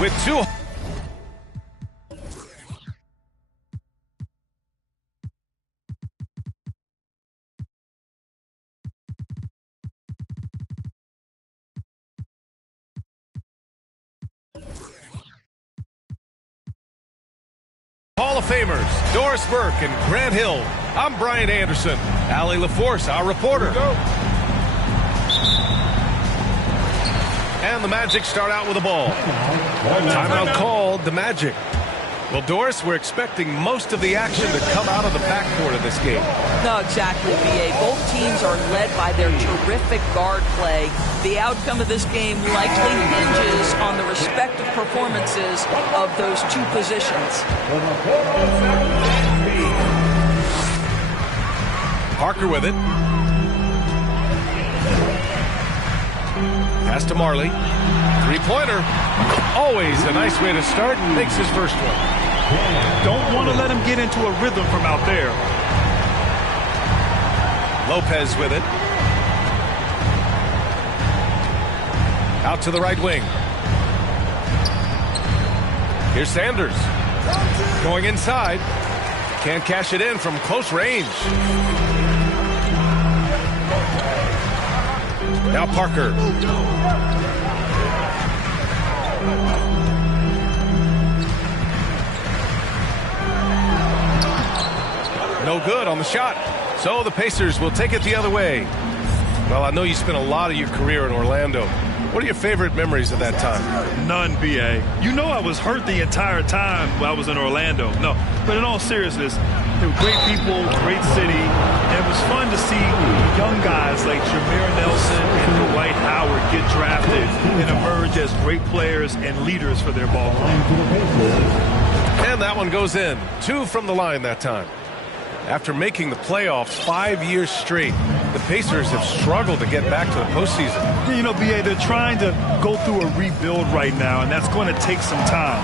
With two. Hall of Famers Doris Burke and Grant Hill. I'm Brian Anderson. Allie LaForce, our reporter. And the Magic start out with a ball. Timeout called, the Magic. Well, Doris, we're expecting most of the action to come out of the backcourt of this game. No, exactly, B.A. Both teams are led by their terrific guard play. The outcome of this game likely hinges on the respective performances of those two positions. Parker with it. Pass to Marley. Three-pointer. Always a nice way to start. Makes his first one. Don't want to let him get into a rhythm from out there. Lopez with it. Out to the right wing. Here's Sanders. Going inside. Can't cash it in from close range. Now Parker. No good on the shot. So the Pacers will take it the other way. Well, I know you spent a lot of your career in Orlando. What are your favorite memories of that time? None, B.A. You know I was hurt the entire time while I was in Orlando. No, but in all seriousness, they were great people, great city, and it was fun to see young guys like Jameer Nelson and Dwight Howard get drafted and emerge as great players and leaders for their ball club. And that one goes in. 2 from the line that time. After making the playoffs 5 years straight, the Pacers have struggled to get back to the postseason. You know, B.A., they're trying to go through a rebuild right now, and that's going to take some time.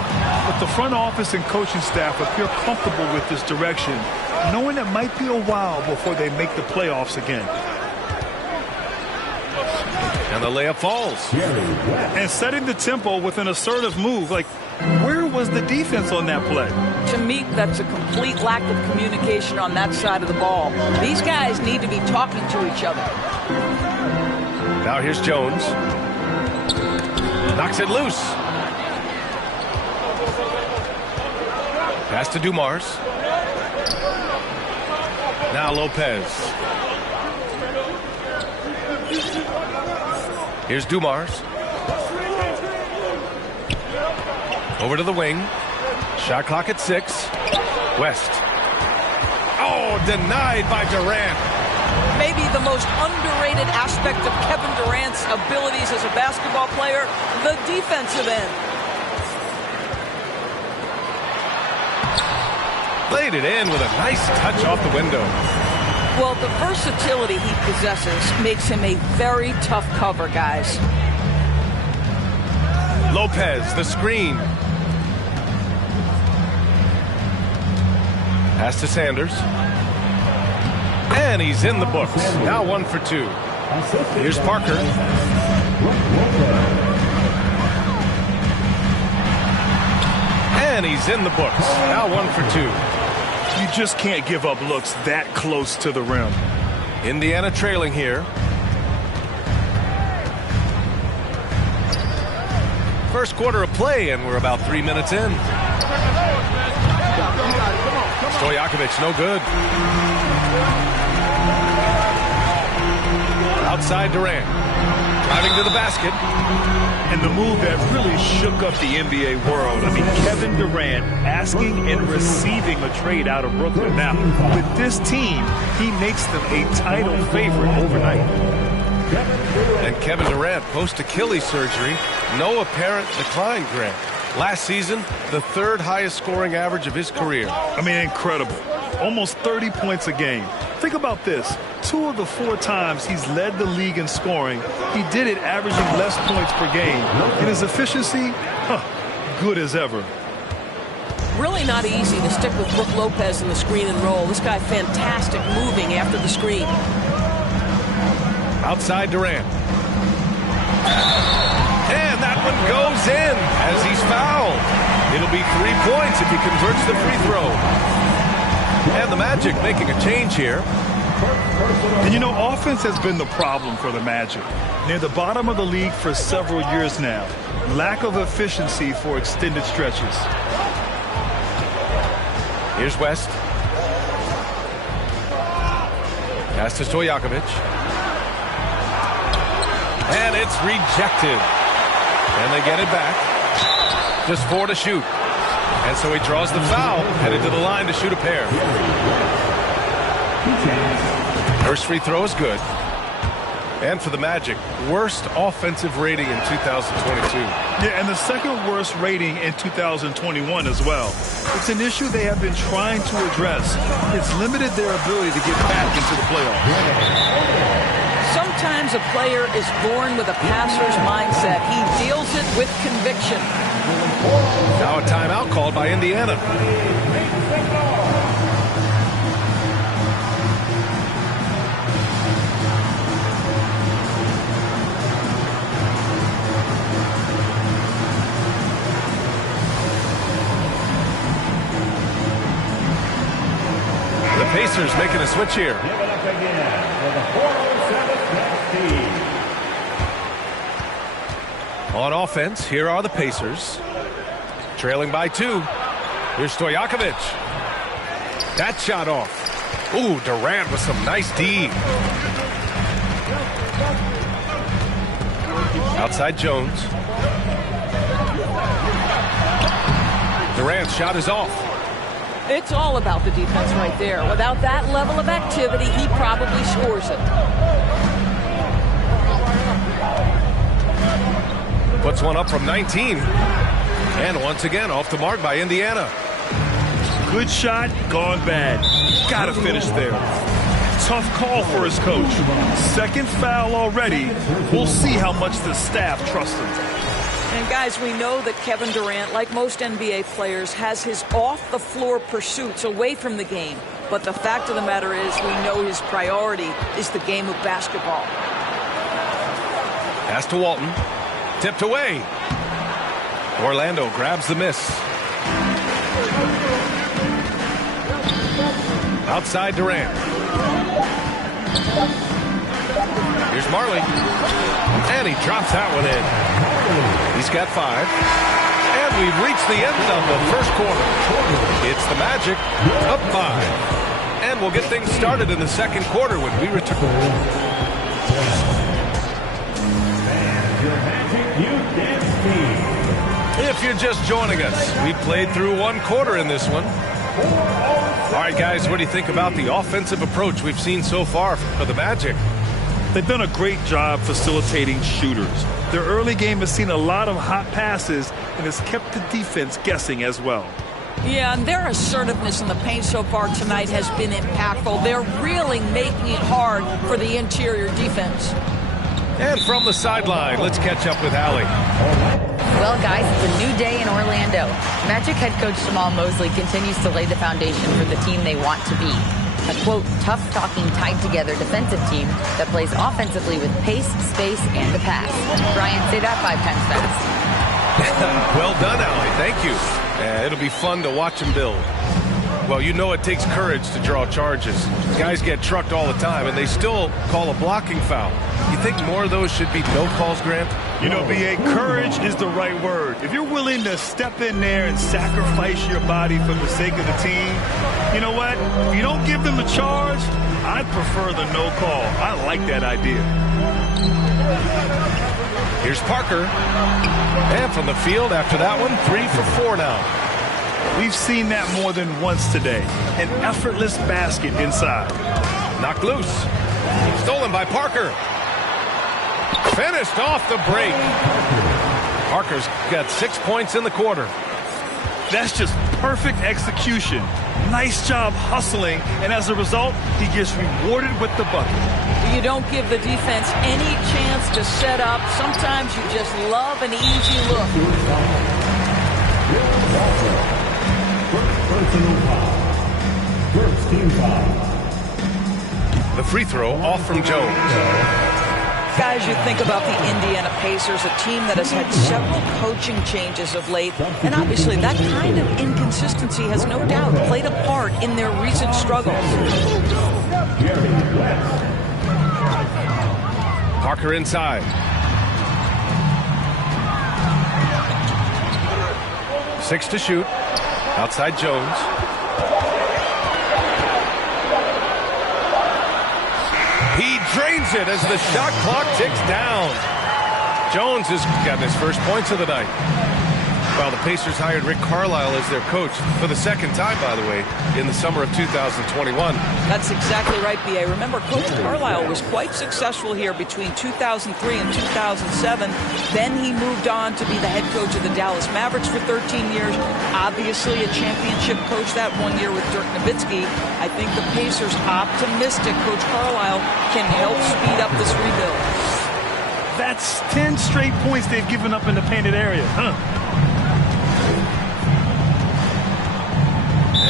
But the front office and coaching staff appear comfortable with this direction, knowing it might be a while before they make the playoffs again. And the layup falls. And setting the tempo with an assertive move. Like, where was the defense on that play? To me, that's a complete lack of communication on that side of the ball. These guys need to be talking to each other. Now here's Jones. Knocks it loose. Pass to Dumars. Now Lopez. Here's Dumars. Over to the wing. Shot clock at 6. West. Oh, denied by Durant. Maybe the most underrated aspect of Kevin Durant's abilities as a basketball player, the defensive end. Laid it in with a nice touch off the window. Well, the versatility he possesses makes him a very tough cover, guys. Lopez, the screen. Pass to Sanders. And he's in the books. Now 1 for 2. Here's Parker. And he's in the books. Now 1 for 2. You just can't give up looks that close to the rim. Indiana trailing here. First quarter of play, and we're about 3 minutes in. Stojakovic, no good. Outside Durant. Driving to the basket. And the move that really shook up the NBA world. I mean, Kevin Durant asking and receiving a trade out of Brooklyn. Now, with this team, he makes them a title favorite overnight. And Kevin Durant, post-Achilles surgery, no apparent decline, Grant. Last season, the 3rd highest scoring average of his career. I mean, incredible. Almost 30 points a game. Think about this. 2 of the 4 times he's led the league in scoring, he did it averaging less points per game. And his efficiency, good as ever. Really not easy to stick with Brook Lopez in the screen and roll. This guy fantastic moving after the screen. Outside Durant. And that one goes in as he's fouled. It'll be 3 points if he converts the free throw. And the Magic making a change here. And you know, offense has been the problem for the Magic. Near the bottom of the league for several years now. Lack of efficiency for extended stretches. Here's West. Pass to Stojakovic. And it's rejected. And they get it back. Just 4 to shoot. And so he draws the foul, headed to the line to shoot a pair. First free throw is good. And for the Magic, worst offensive rating in 2022. Yeah, and the second worst rating in 2021 as well. It's an issue they have been trying to address. It's limited their ability to get back into the playoffs. Sometimes a player is born with a passer's mindset. He deals it with conviction. Now a timeout called by Indiana. The Pacers making a switch here. On offense, here are the Pacers. Trailing by 2. Here's Stojakovic. That shot off. Ooh, Durant with some nice D. Outside Jones. Durant's shot is off. It's all about the defense right there. Without that level of activity, he probably scores it. Puts one up from 19. And once again, off the mark by Indiana. Good shot, gone bad. Gotta finish there. Tough call for his coach. Second foul already. We'll see how much the staff trusts him. And guys, we know that Kevin Durant, like most NBA players, has his off-the-floor pursuits away from the game. But the fact of the matter is, we know his priority is the game of basketball. Pass to Walton. Tipped away. Orlando grabs the miss. Outside Durant. Here's Marley. And he drops that one in. He's got 5. And we've reached the end of the first quarter. It's the Magic up 5. And we'll get things started in the second quarter when we return. If you're just joining us, we played through 1 quarter in this one. All right, guys, what do you think about the offensive approach we've seen so far for the Magic? They've done a great job facilitating shooters. Their early game has seen a lot of hot passes and has kept the defense guessing as well. Yeah, and their assertiveness in the paint so far tonight has been impactful. They're really making it hard for the interior defense. And from the sideline, let's catch up with Allie. Well, guys, it's a new day in Orlando. Magic head coach Jamal Mosley continues to lay the foundation for the team they want to be. A, quote, tough-talking, tied-together defensive team that plays offensively with pace, space, and the pass. Brian, say that 5 times fast. Well done, Allie. Thank you. It'll be fun to watch him build. Well, you know it takes courage to draw charges. Guys get trucked all the time, and they still call a blocking foul. You think more of those should be no calls, Grant? You know, B.A., courage is the right word. If you're willing to step in there and sacrifice your body for the sake of the team, you know what? If you don't give them a charge, I'd prefer the no call. I like that idea. Here's Parker. And from the field after that one, 3 for 4 now. We've seen that more than once today. An effortless basket inside. Knocked loose. Stolen by Parker. Finished off the break. Parker's got 6 points in the quarter. That's just perfect execution. Nice job hustling, and as a result, he gets rewarded with the bucket. You don't give the defense any chance to set up. Sometimes you just love an easy look. First team foul. The free throw off from Jones. Guys, you think about the Indiana Pacers, a team that has had several coaching changes of late, and obviously that kind of inconsistency has no doubt played a part in their recent struggles. Parker inside. 6 to shoot. Outside Jones. He drains it as the shot clock ticks down. Jones has gotten his first points of the night. While the Pacers hired Rick Carlisle as their coach for the second time, by the way, in the summer of 2021. That's exactly right, B.A. Remember, Coach Carlisle was quite successful here between 2003 and 2007. Then he moved on to be the head coach of the Dallas Mavericks for 13 years. Obviously a championship coach that 1 year with Dirk Nowitzki. I think the Pacers optimistic Coach Carlisle can help speed up this rebuild. That's 10 straight points they've given up in the painted area.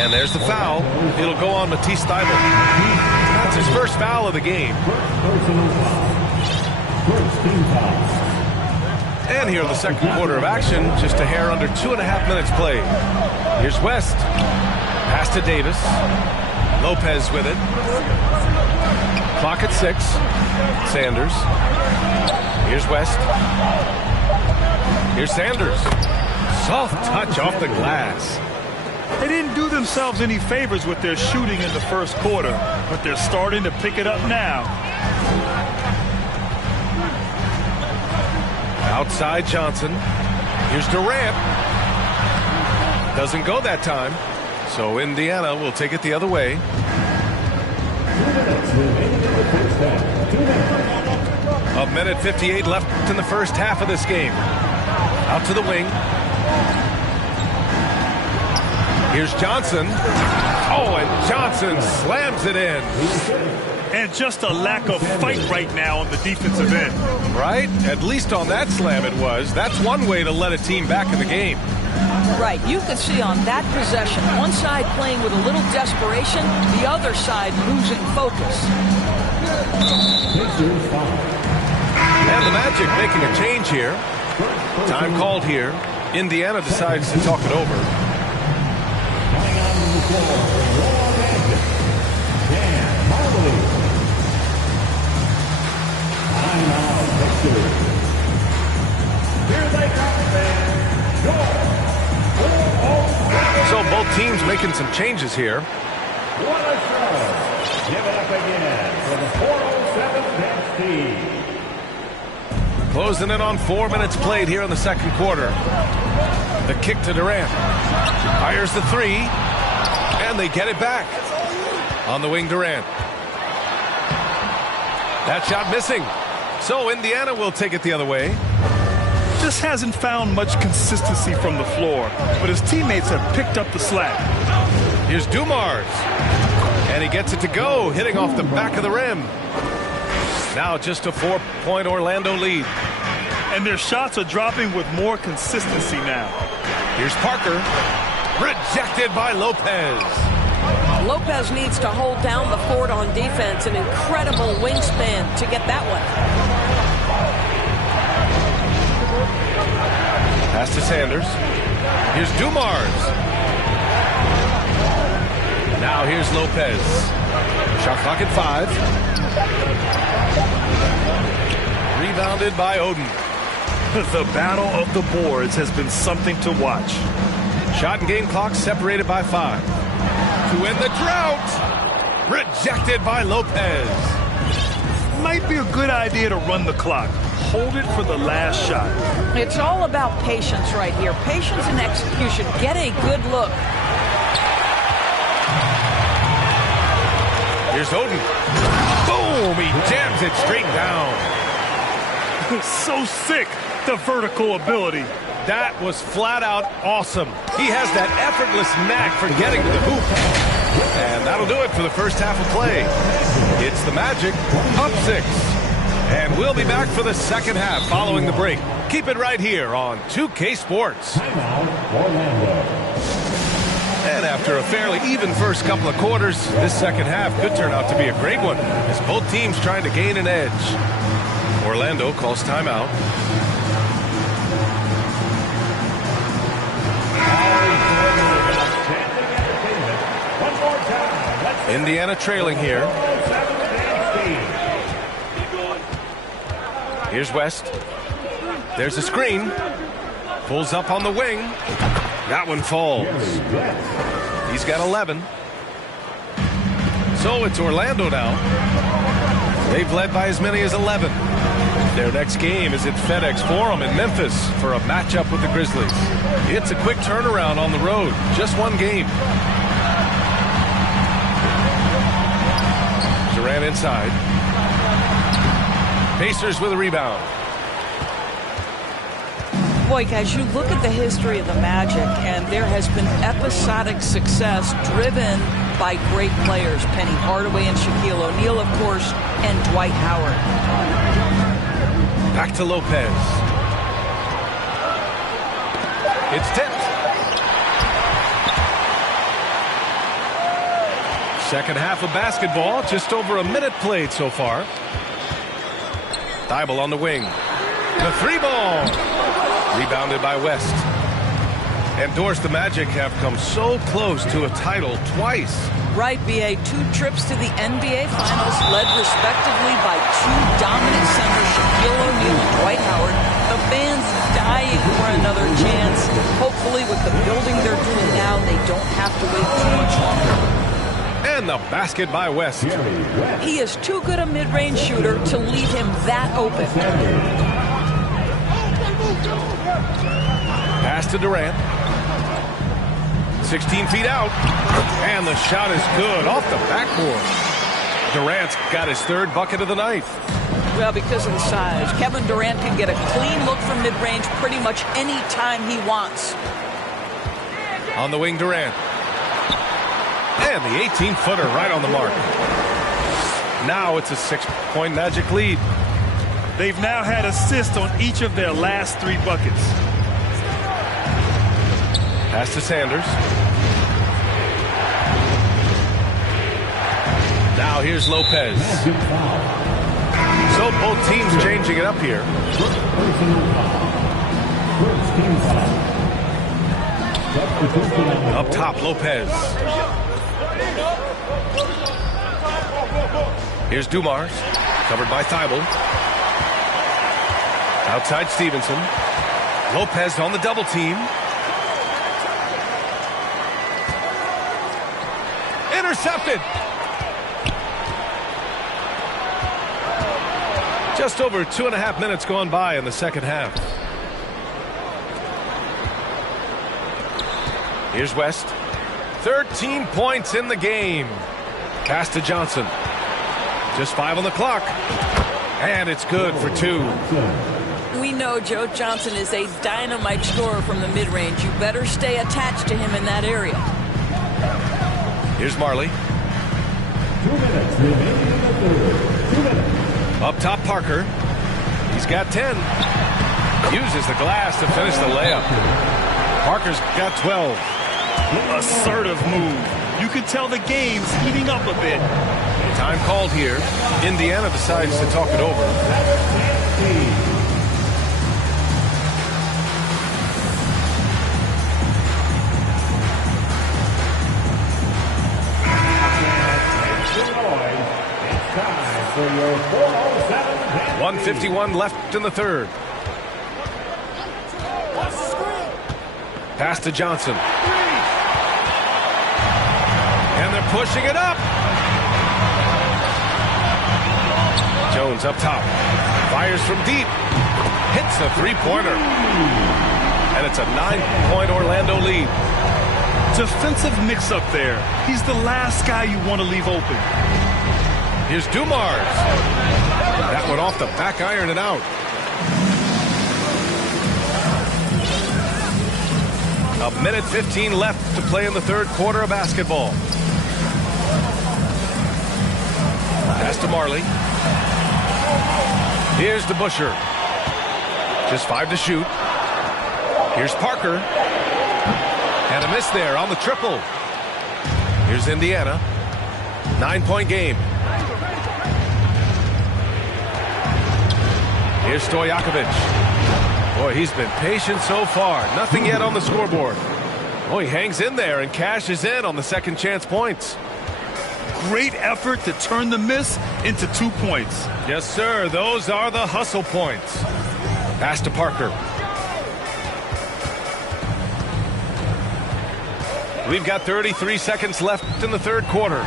And there's the foul. It'll go on Matisse Thybulle. That's his first foul of the game. And here in the second quarter of action, just a hair under 2.5 minutes played. Here's West. Pass to Davis. Lopez with it. Clock at 6. Sanders. Here's West. Here's Sanders. Soft touch off the glass. They didn't do themselves any favors with their shooting in the first quarter, but they're starting to pick it up now. Outside Johnson. Here's Durant. Doesn't go that time. So Indiana will take it the other way. A minute 58 left in the first half of this game. Out to the wing. Here's Johnson. Oh, and Johnson slams it in. And just a lack of fight right now on the defensive end. Right? At least on that slam it was. That's one way to let a team back in the game. Right. You can see on that possession, one side playing with a little desperation, the other side losing focus. And the Magic making a change here. Time called here. Indiana decides to talk it over. So both teams making some changes here. What a show. Give it up again for the 407 team. Closing in on 4 minutes played here in the second quarter. The kick to Durant. Fires the three. And they get it back. On the wing, Durant. That shot missing. So Indiana will take it the other way. Just hasn't found much consistency from the floor, but his teammates have picked up the slack. Here's Dumars. And he gets it to go, hitting off the back of the rim. Now just a 4-point Orlando lead. And their shots are dropping with more consistency now. Here's Parker. Rejected by Lopez. Lopez needs to hold down the fort on defense. An incredible wingspan to get that one. Pass to Sanders. Here's Dumars. Now here's Lopez. Shot clock at 5. Rebounded by Oden. The battle of the boards has been something to watch. Shot and game clock separated by 5. To end the drought. Rejected by Lopez. Might be a good idea to run the clock. Hold it for the last shot. It's all about patience right here. Patience and execution. Get a good look. Here's Oden. Boom! He jams it straight down. So sick. the vertical ability. That was flat out awesome. He has that effortless knack for getting to the hoop. And that'll do it for the first half of play. It's the Magic up 6. And we'll be back for the second half following the break. Keep it right here on 2K Sports. And after a fairly even first couple of quarters, this second half could turn out to be a great one as both teams trying to gain an edge. Orlando calls timeout. Indiana trailing here. Here's West. There's a screen. Pulls up on the wing. That one falls. He's got 11. So it's Orlando now. They've led by as many as 11. Their next game is at FedEx Forum in Memphis for a matchup with the Grizzlies. It's a quick turnaround on the road. Just one game. Durant inside. Pacers with a rebound. Boy, guys, you look at the history of the Magic, and there has been episodic success driven by great players. Penny Hardaway and Shaquille O'Neal, of course, and Dwight Howard. Back to Lopez. It's tipped. Second half of basketball, just over a minute played so far. Thybulle on the wing. The three ball. Rebounded by West. And Doris, the Magic have come so close to a title twice. Right, B.A. 2 trips to the NBA Finals, led respectively by 2 dominant centers, Shaquille O'Neal and Dwight Howard. The fans dying for another chance. Hopefully, with the building they're doing now, they don't have to wait too much longer. And the basket by West. He is too good a mid-range shooter to leave him that open. Pass to Durant. 16 feet out. And the shot is good off the backboard. Durant's got his 3rd bucket of the night. Well, because of the size, Kevin Durant can get a clean look from mid-range pretty much any time he wants. On the wing, Durant. And the 18-footer right on the mark. Now it's a 6-point Magic lead. They've now had assists on each of their last 3 buckets. Pass to Sanders. Now here's Lopez. So both teams changing it up here. Up top, Lopez. Here's Dumars, covered by Thybulle. Outside Stevenson. Lopez on the double team. Intercepted. Just over 2.5 minutes gone by in the second half. Here's West. 13 points in the game. Pass to Johnson. Just 5 on the clock. And it's good for 2. We know Joe Johnson is a dynamite scorer from the mid-range. You better stay attached to him in that area. Here's Marley. 2 minutes remaining in the third. 2 minutes. Up top, Parker. He's got 10. Uses the glass to finish the layup. Parker's got 12. Assertive move. You can tell the game's heating up a bit. Time called here. Indiana decides to talk it over. It's time for your 407. 1:51 left in the third. Pass to Johnson. And they're pushing it up. Jones up top. Fires from deep. Hits a three-pointer. And it's a 9-point Orlando lead. Defensive mix-up there. He's the last guy you want to leave open. Here's Dumars. That one off the back iron and out. A minute 15 left to play in the third quarter of basketball. Pass to Marley. Here's DeBusschere. Just 5 to shoot. Here's Parker. And a miss there on the triple. Here's Indiana. 9-point game. Here's Stojakovic. Boy, he's been patient so far. Nothing yet on the scoreboard. Oh, he hangs in there and cashes in on the second chance points. Great effort to turn the miss into 2 points. Yes, sir. Those are the hustle points. Pass to Parker. We've got 33 seconds left in the third quarter.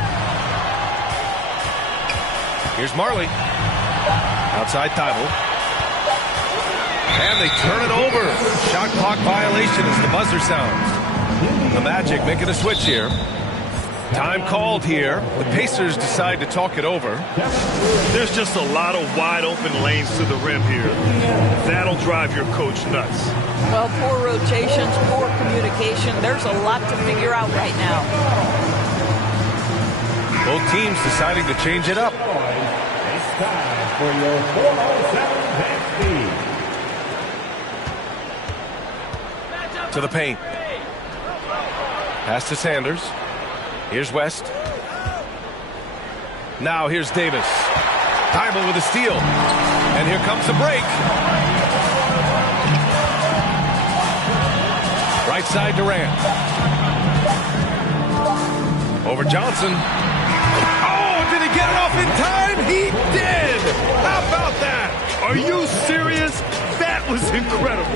Here's Marley. Outside Thibault. And they turn it over. Shot clock violation as the buzzer sounds. The Magic making a switch here. Time called here. The Pacers decide to talk it over. There's just a lot of wide open lanes to the rim here. That'll drive your coach nuts. Well, poor rotations, poor communication. There's a lot to figure out right now. Both teams deciding to change it up. It's time for your 407 To the paint. Pass to Sanders. Here's West. Now here's Davis. Thibault with a steal. And here comes the break. Right side Durant. Over Johnson. Oh, did he get it off in time? He did! How about that? Are you serious? That was incredible.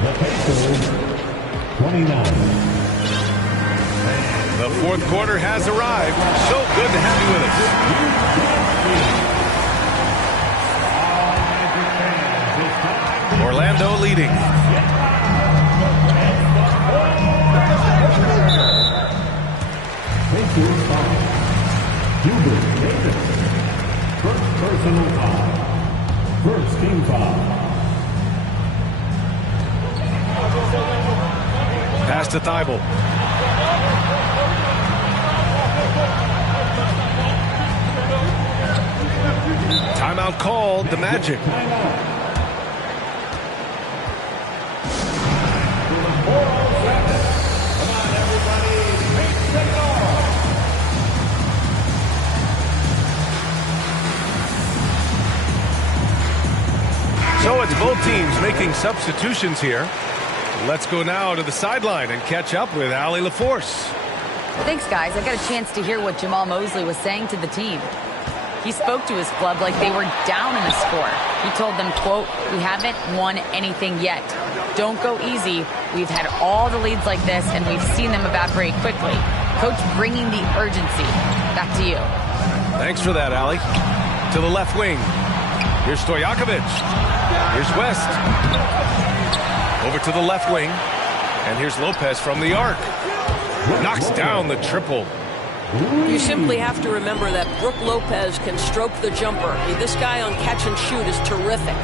The Pacers, 29. The fourth quarter has arrived. So good to have you with us. Orlando leading. Pacers foul. Hubert Davis. First personal foul. First team foul. Pass to Thibault. Timeout called, the Magic. So it's both teams making substitutions here. Let's go now to the sideline and catch up with Allie LaForce. Thanks, guys. I got a chance to hear what Jamal Mosley was saying to the team. He spoke to his club like they were down in the score. He told them, quote, "We haven't won anything yet. Don't go easy. We've had all the leads like this, and we've seen them evaporate quickly." Coach bringing the urgency. Back to you. Thanks for that, Allie. To the left wing. Here's Stojakovic. Here's West. Over to the left wing. And here's Lopez from the arc. Knocks down the triple. You simply have to remember that Brook Lopez can stroke the jumper. I mean, this guy on catch and shoot is terrific.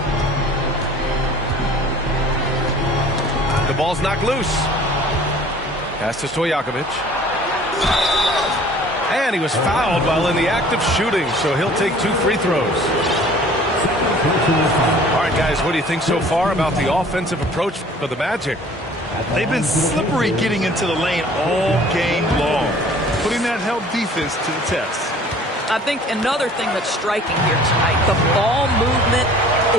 The ball's knocked loose. Pass to Stojakovic. And he was fouled while in the act of shooting, so he'll take 2 free throws. All right, guys, what do you think so far about the offensive approach for the Magic? They've been slippery getting into the lane all game long, putting that help defense to the test. I think another thing that's striking here tonight, the ball movement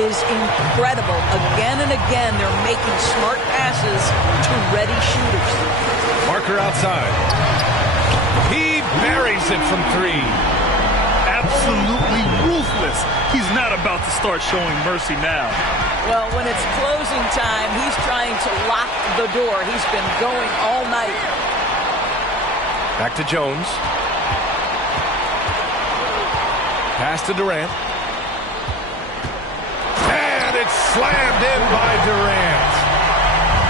is incredible. Again and again, they're making smart passes to ready shooters. Marker outside. He buries it from 3. Absolutely ruthless. He's not about to start showing mercy now. Well, when it's closing time, he's trying to lock the door. He's been going all night. Back to Jones. Pass to Durant. And it's slammed in by Durant.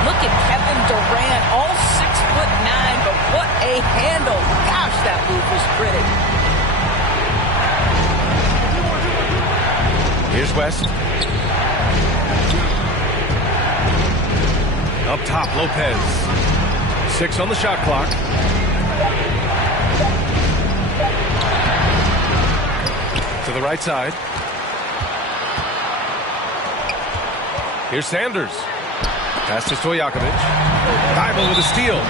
Look at Kevin Durant, all 6'9", but what a handle. Gosh, that move was pretty. Here's West. Up top, Lopez. 6 on the shot clock. To the right side. Here's Sanders. Pass to Stojakovic. Thibault with a steal.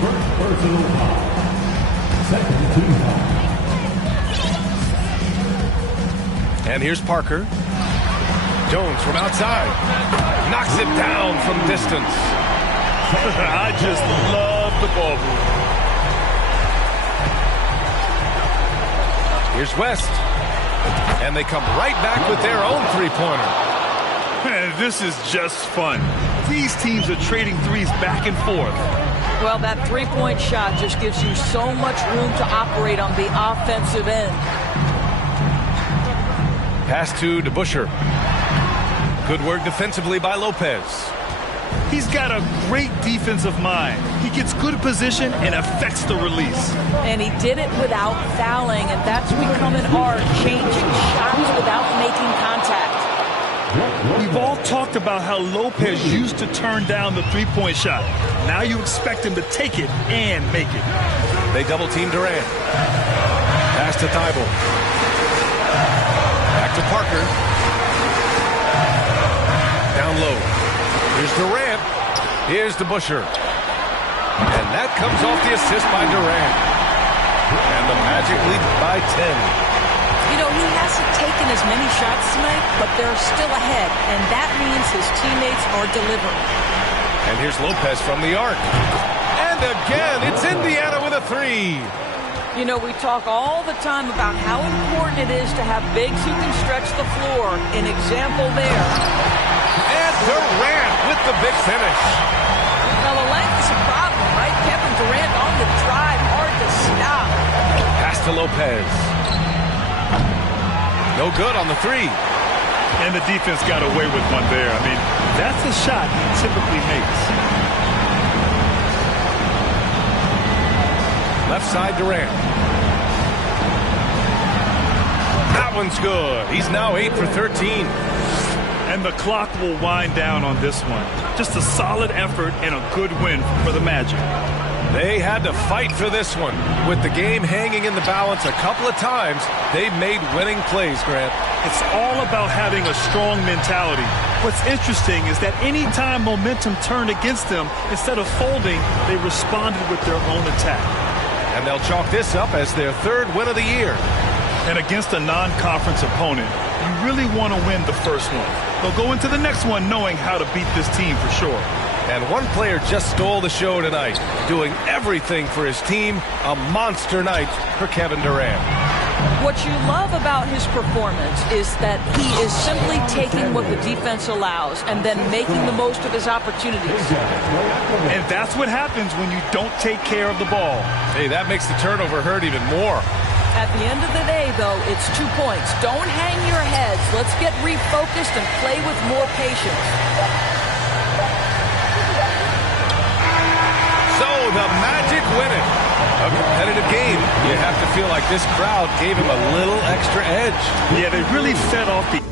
First personal foul. Second team foul. And here's Parker. Jones from outside. Knocks it down from distance. I just love the ball move. Here's West. And they come right back with their own three-pointer. Man, this is just fun. These teams are trading threes back and forth. Well, that three-point shot just gives you so much room to operate on the offensive end. Pass to DeBusschere. Good work defensively by Lopez. He's got a great defensive mind. He gets good position and affects the release. And he did it without fouling, and that's become an art, changing shots without making contact. We've all talked about how Lopez used to turn down the three-point shot. Now you expect him to take it and make it. They double-team Durant. Pass to Thibault. Back to Parker. Down low. Here's Durant. Here's DeBusschere. And that comes off the assist by Durant. And the Magic lead by 10. You know, he hasn't taken as many shots tonight, but they're still ahead, and that means his teammates are delivering. And here's Lopez from the arc. And again, it's Indiana with a three. You know, we talk all the time about how important it is to have bigs who can stretch the floor. An example there. And Durant with the big finish. Now, the length is a problem, right? Kevin Durant on the drive, hard to stop. Pass to Lopez. No good on the three. And the defense got away with one there. I mean, that's a shot he typically makes. Left side Durant. That one's good. He's now 8 for 13. And the clock will wind down on this one. Just a solid effort and a good win for the Magic. They had to fight for this one. With the game hanging in the balance a couple of times, they made winning plays, Grant. It's all about having a strong mentality. What's interesting is that any time momentum turned against them, instead of folding, they responded with their own attack. And they'll chalk this up as their third win of the year. And against a non-conference opponent, you really want to win the first one. They'll go into the next one knowing how to beat this team for sure. And one player just stole the show tonight, doing everything for his team. A monster night for Kevin Durant. What you love about his performance is that he is simply taking what the defense allows and then making the most of his opportunities. And that's what happens when you don't take care of the ball. Hey, that makes the turnover hurt even more. At the end of the day, though, it's 2 points. Don't hang your heads. Let's get refocused and play with more patience. So the Magic win it. A competitive game. You have to feel like this crowd gave him a little extra edge. Yeah, they really fed off the